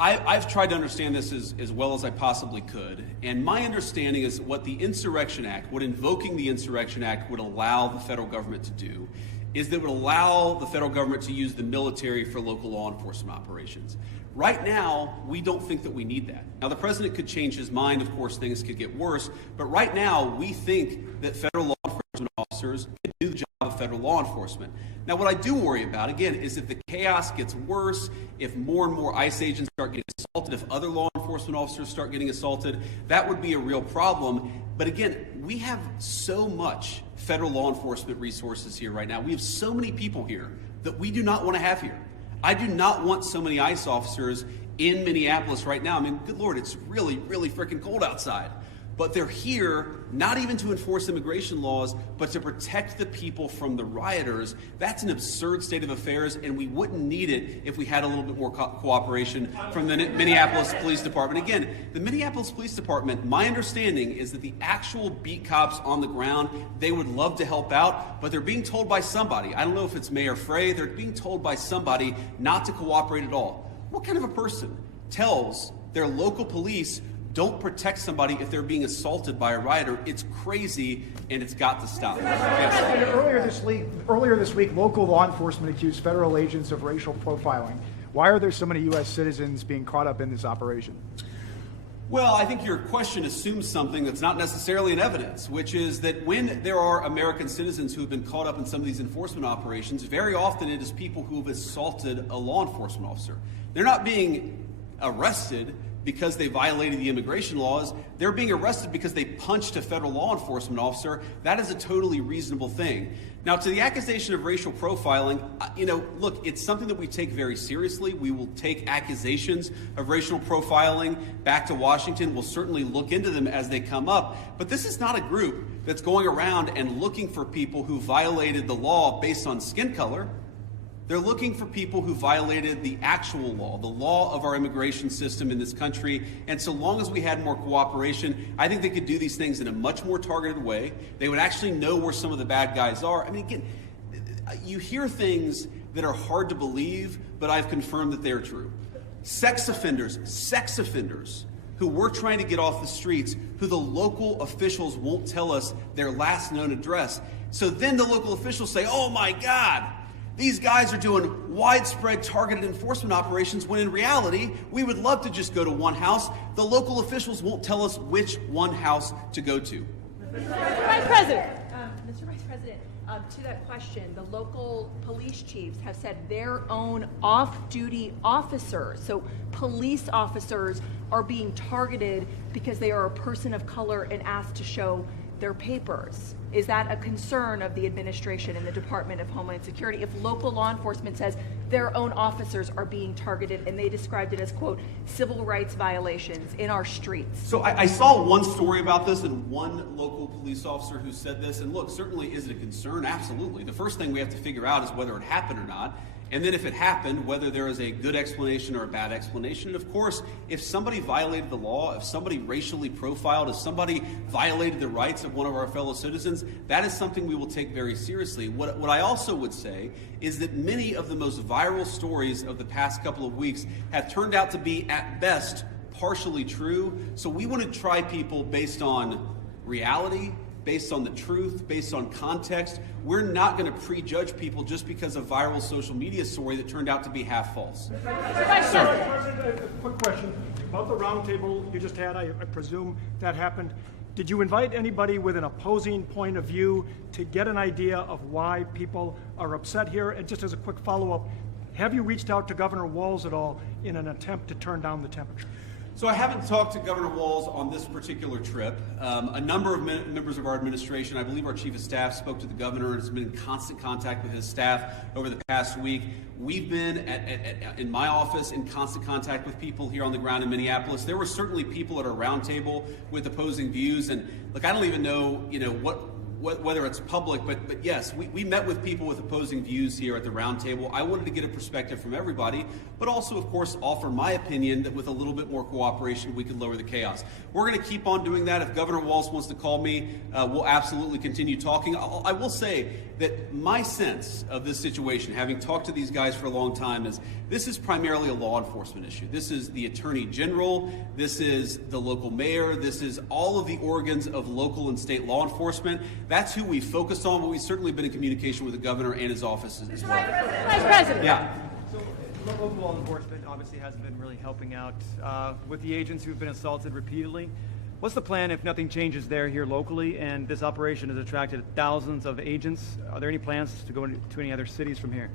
I've tried to understand this as well as I possibly could, and my understanding is what the Insurrection Act, what invoking the Insurrection Act would allow the federal government to do, is that it would allow the federal government to use the military for local law enforcement operations. Right now, we don't think that we need that. Now, the president could change his mind. Of course, things could get worse. But right now, we think that federal law enforcement officers can do the job of federal law enforcement. Now, what I do worry about, again, is if the chaos gets worse, if more and more ICE agents start getting assaulted, if other law enforcement officers start getting assaulted, that would be a real problem. But again, we have so much federal law enforcement resources here right now. We have so many people here that we do not want to have here. I do not want so many ICE officers in Minneapolis right now. I mean, good Lord, it's really, really freaking cold outside. But they're here not even to enforce immigration laws, but to protect the people from the rioters. That's an absurd state of affairs, and we wouldn't need it if we had a little bit more cooperation from the Minneapolis Police Department. Again, the Minneapolis Police Department, my understanding is that the actual beat cops on the ground, they would love to help out, but they're being told by somebody, I don't know if it's Mayor Frey, they're being told by somebody not to cooperate at all. What kind of a person tells their local police don't protect somebody if they're being assaulted by a rioter? It's crazy, and it's got to stop. Yes. Earlier this week, local law enforcement accused federal agents of racial profiling. Why are there so many U.S. citizens being caught up in this operation? Well, I think your question assumes something that's not necessarily in evidence, which is that when there are American citizens who have been caught up in some of these enforcement operations, very often it is people who have assaulted a law enforcement officer. They're not being arrested because they violated the immigration laws. They're being arrested because they punched a federal law enforcement officer. That is a totally reasonable thing. Now, to the accusation of racial profiling, look, it's something that we take very seriously. We will take accusations of racial profiling back to Washington. We'll certainly look into them as they come up. But this is not a group that's going around and looking for people who violated the law based on skin color. They're looking for people who violated the actual law, the law of our immigration system in this country. And so long as we had more cooperation, I think they could do these things in a much more targeted way. They would actually know where some of the bad guys are. I mean, again, you hear things that are hard to believe, but I've confirmed that they're true. Sex offenders who we're trying to get off the streets, who the local officials won't tell us their last known address. So then the local officials say, oh my God, these guys are doing widespread targeted enforcement operations, when in reality, we would love to just go to one house. The local officials won't tell us which one house to go to. Mr. Vice President, to that question, the local police chiefs have said their own off-duty officers, so police officers, are being targeted because they are a person of color and asked to show their papers. Is that a concern of the administration and the Department of Homeland Security if local law enforcement says their own officers are being targeted, and they described it as, quote, civil rights violations in our streets? So I saw one story about this and one local police officer who said this, and look, certainly is it a concern? Absolutely. The first thing we have to figure out is whether it happened or not. And then if it happened, whether there is a good explanation or a bad explanation. And of course, if somebody violated the law, if somebody racially profiled, if somebody violated the rights of one of our fellow citizens, that is something we will take very seriously. What I also would say is that many of the most viral stories of the past couple of weeks have turned out to be, at best, partially true. So we want to try people based on reality, based on the truth, based on context. We're not going to prejudge people just because of a viral social media story that turned out to be half false. President, a quick question about the roundtable you just had. I presume that happened. Did you invite anybody with an opposing point of view to get an idea of why people are upset here? And just as a quick follow-up, have you reached out to Governor Walz at all in an attempt to turn down the temperature? So I haven't talked to Governor Walz on this particular trip. A number of members of our administration, I believe our chief of staff, spoke to the governor and has been in constant contact with his staff over the past week. We've been, in my office, in constant contact with people here on the ground in Minneapolis. There were certainly people at our roundtable with opposing views. And look, I don't even know, whether it's public, but yes, we met with people with opposing views here at the roundtable. I wanted to get a perspective from everybody, but also, of course, offer my opinion that with a little bit more cooperation, we could lower the chaos. We're going to keep on doing that. If Governor Walz wants to call me, we'll absolutely continue talking. I will say that my sense of this situation, having talked to these guys for a long time, is this is primarily a law enforcement issue. This is the Attorney General. This is the local mayor. This is all of the organs of local and state law enforcement. That's who we focused on, but we've certainly been in communication with the governor and his office as well. Vice President. Yeah. So local law enforcement obviously hasn't been really helping out with the agents who've been assaulted repeatedly. What's the plan if nothing changes there here locally and this operation has attracted thousands of agents? Are there any plans to go to any other cities from here?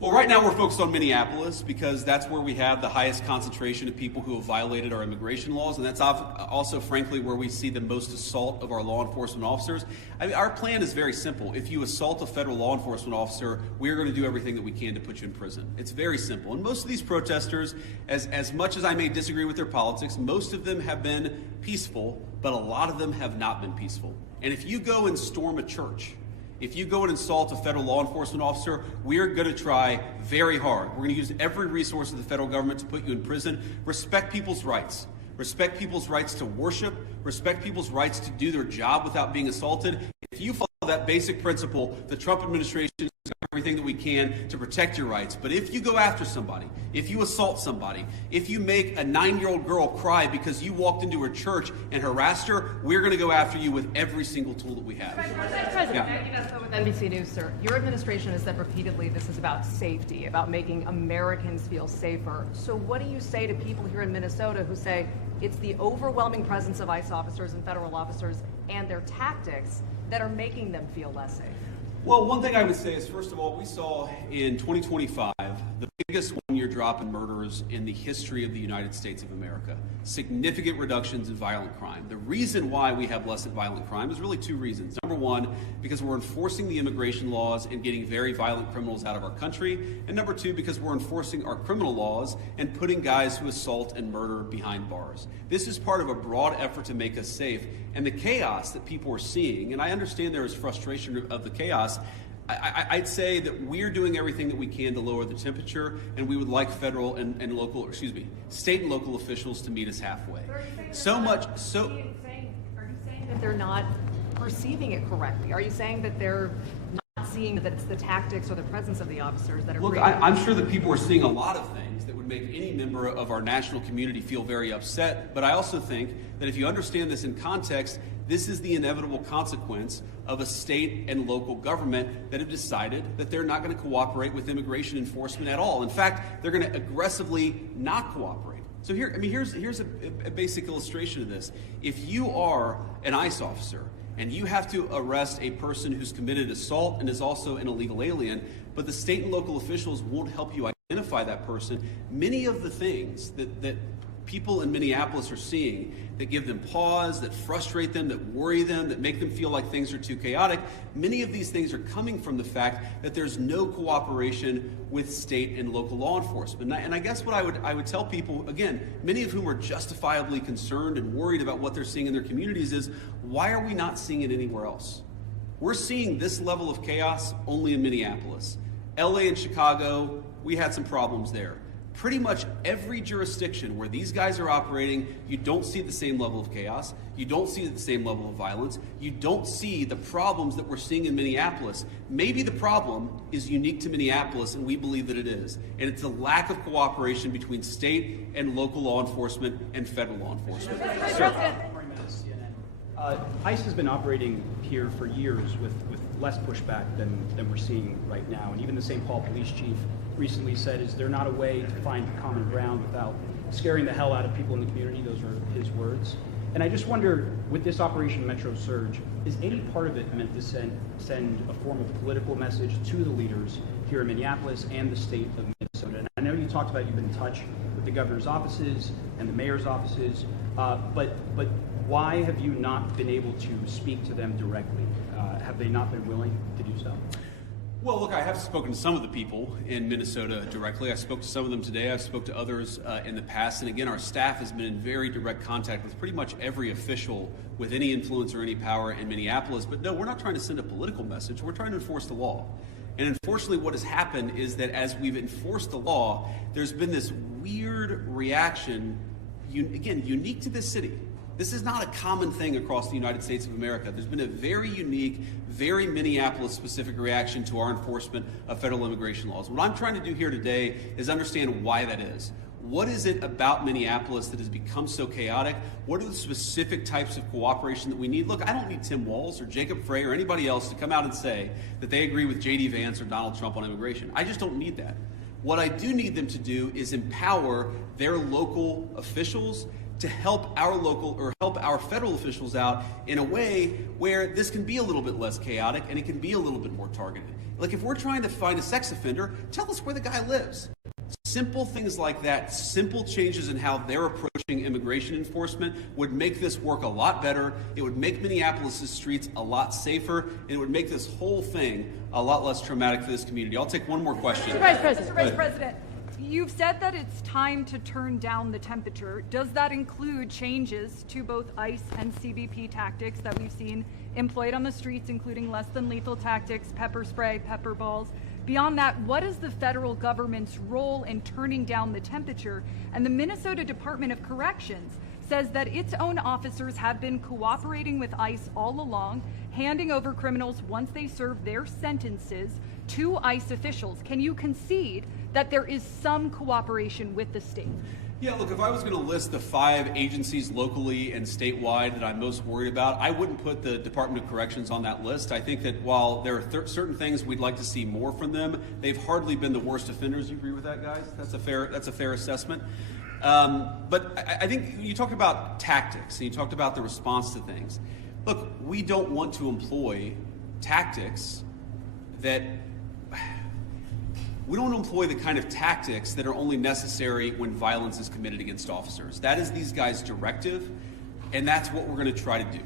Well, right now we're focused on Minneapolis because that's where we have the highest concentration of people who have violated our immigration laws, and that's also, frankly, where we see the most assault of our law enforcement officers. I mean, our plan is very simple. If you assault a federal law enforcement officer, we're going to do everything that we can to put you in prison. It's very simple. And most of these protesters, as much as I may disagree with their politics, most of them have been peaceful, but a lot of them have not been peaceful. And if you go and storm a church, if you go and assault a federal law enforcement officer, we are going to try very hard. We're going to use every resource of the federal government to put you in prison. Respect people's rights. Respect people's rights to worship. Respect people's rights to do their job without being assaulted. If you follow that basic principle, the Trump administration is doing everything that we can to protect your rights. But if you go after somebody, if you assault somebody, if you make a 9-year-old girl cry because you walked into her church and harassed her, we're going to go after you with every single tool that we have. President, Yeah. with NBC News, sir. Your administration has said repeatedly this is about safety, about making Americans feel safer. So what do you say to people here in Minnesota who say it's the overwhelming presence of ICE officers and federal officers and their tactics that are making them feel less safe? Well, one thing I would say is, first of all, we saw in 2025 the biggest one-year drop in murders in the history of the United States of America. Significant reductions in violent crime. The reason why we have less violent crime is really two reasons. Number one, because we're enforcing the immigration laws and getting very violent criminals out of our country. And number two, because we're enforcing our criminal laws and putting guys who assault and murder behind bars. This is part of a broad effort to make us safe. And the chaos that people are seeing, and I understand there is frustration of the chaos, I'd say that we're doing everything that we can to lower the temperature, and we would like federal and state and local officials to meet us halfway. Are you saying that they're not perceiving it correctly? Are you saying that they're not seeing that it's the tactics or the presence of the officers that are... Look, I'm sure that people are seeing a lot of things that would make any member of our national community feel very upset, but I also think that if you understand this in context, this is the inevitable consequence of a state and local government that have decided that they're not going to cooperate with immigration enforcement at all. In fact, they're going to aggressively not cooperate. So here's a basic illustration of this. If you are an ICE officer and you have to arrest a person who's committed assault and is also an illegal alien, but the state and local officials won't help you identify that person, many of the things that people in Minneapolis are seeing that give them pause, that frustrate them, that worry them, that make them feel like things are too chaotic, many of these things are coming from the fact that there's no cooperation with state and local law enforcement. And I guess what I would tell people, again, many of whom are justifiably concerned and worried about what they're seeing in their communities, is why are we not seeing it anywhere else? We're seeing this level of chaos only in Minneapolis. LA and Chicago, we had some problems there. Pretty much every jurisdiction where these guys are operating, you don't see the same level of chaos. You don't see the same level of violence. You don't see the problems that we're seeing in Minneapolis. Maybe the problem is unique to Minneapolis, and we believe that it is. And it's a lack of cooperation between state and local law enforcement and federal law enforcement. ICE has been operating here for years with less pushback than we're seeing right now. And even the St. Paul police chief recently said, is there not a way to find common ground without scaring the hell out of people in the community? Those are his words. And I just wonder, with this Operation Metro Surge, is any part of it meant to send a form of political message to the leaders here in Minneapolis and the state of Minnesota? And I know you talked about you've been in touch with the governor's offices and the mayor's offices, but why have you not been able to speak to them directly? Have they not been willing to do so? Well, look, I have spoken to some of the people in Minnesota directly. I spoke to some of them today. I've spoke to others in the past. And again, our staff has been in very direct contact with pretty much every official with any influence or any power in Minneapolis. But no, we're not trying to send a political message. We're trying to enforce the law. And unfortunately, what has happened is that as we've enforced the law, there's been this weird reaction, again, unique to this city. This is not a common thing across the United States of America. There's been a very unique, very Minneapolis-specific reaction to our enforcement of federal immigration laws. What I'm trying to do here today is understand why that is. What is it about Minneapolis that has become so chaotic? What are the specific types of cooperation that we need? Look, I don't need Tim Walz or Jacob Frey or anybody else to come out and say that they agree with JD Vance or Donald Trump on immigration. I just don't need that. What I do need them to do is empower their local officials to help our local or help our federal officials out in a way where this can be a little bit less chaotic and it can be a little bit more targeted. Like if we're trying to find a sex offender, tell us where the guy lives. Simple things like that, simple changes in how they're approaching immigration enforcement would make this work a lot better. It would make Minneapolis' streets a lot safer, and it would make this whole thing a lot less traumatic for this community. I'll take one more question. Mr. Vice President, you've said that it's time to turn down the temperature. Does that include changes to both ICE and CBP tactics that we've seen employed on the streets, including less than lethal tactics, pepper spray, pepper balls? Beyond that, what is the federal government's role in turning down the temperature? And the Minnesota Department of Corrections says that its own officers have been cooperating with ICE all along, handing over criminals once they serve their sentences to ICE officials. Can you concede that there is some cooperation with the state? Yeah, look, if I was going to list the 5 agencies locally and statewide that I'm most worried about, I wouldn't put the Department of Corrections on that list. I think that while there are certain things we'd like to see more from them, they've hardly been the worst offenders. You agree with that, guys? That's a fair assessment. But I think you talked about tactics and you talked about the response to things. Look, we don't want to employ tactics that we don't employ the kind of tactics that are only necessary when violence is committed against officers. That is these guys' directive, and that's what we're going to try to do.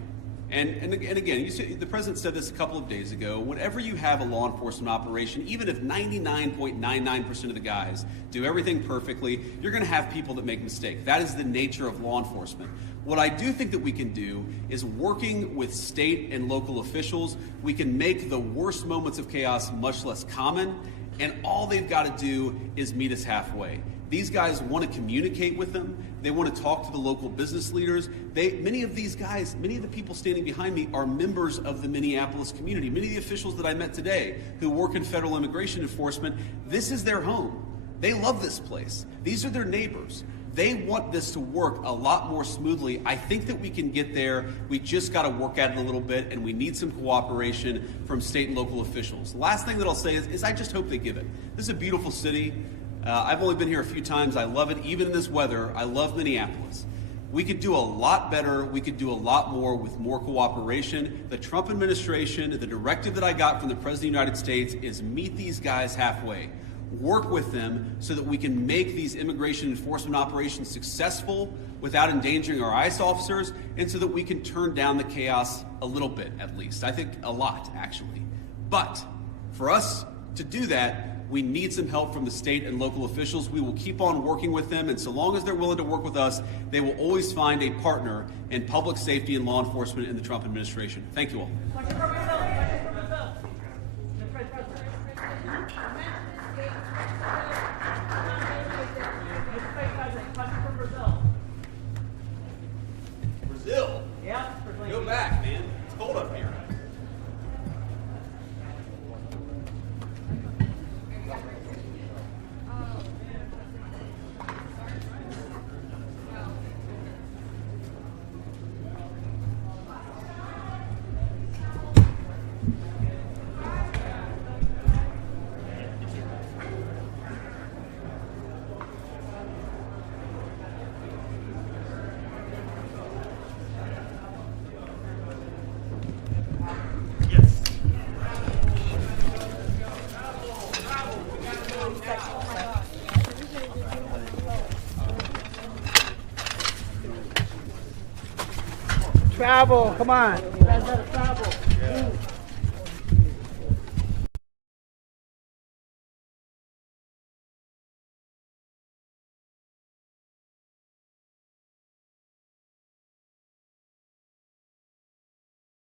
And again, the president said this a couple of days ago, whenever you have a law enforcement operation, even if 99.99% of the guys do everything perfectly, you're going to have people that make mistakes. That is the nature of law enforcement. What I do think that we can do is working with state and local officials, we can make the worst moments of chaos much less common, and all they've got to do is meet us halfway. These guys want to communicate with them. They want to talk to the local business leaders. Many of these guys, many of the people standing behind me are members of the Minneapolis community. Many of the officials that I met today who work in federal immigration enforcement, this is their home. They love this place. These are their neighbors. They want this to work a lot more smoothly. I think that we can get there. We just got to work at it a little bit, and we need some cooperation from state and local officials. The last thing that I'll say is I just hope they give it. This is a beautiful city. I've only been here a few times. I love it. Even in this weather, I love Minneapolis. We could do a lot better. We could do a lot more with more cooperation. The Trump administration, the directive that I got from the President of the United States is meet these guys halfway. Work with them so that we can make these immigration enforcement operations successful without endangering our ICE officers, and so that we can turn down the chaos a little bit, at least. I think a lot, actually. But for us to do that, we need some help from the state and local officials. We will keep on working with them, and so long as they're willing to work with us, they will always find a partner in public safety and law enforcement in the Trump administration. Thank you all. Brazil? Yeah. Go back, man. It's cold up here. Travel, come on. You guys gotta travel. Yeah.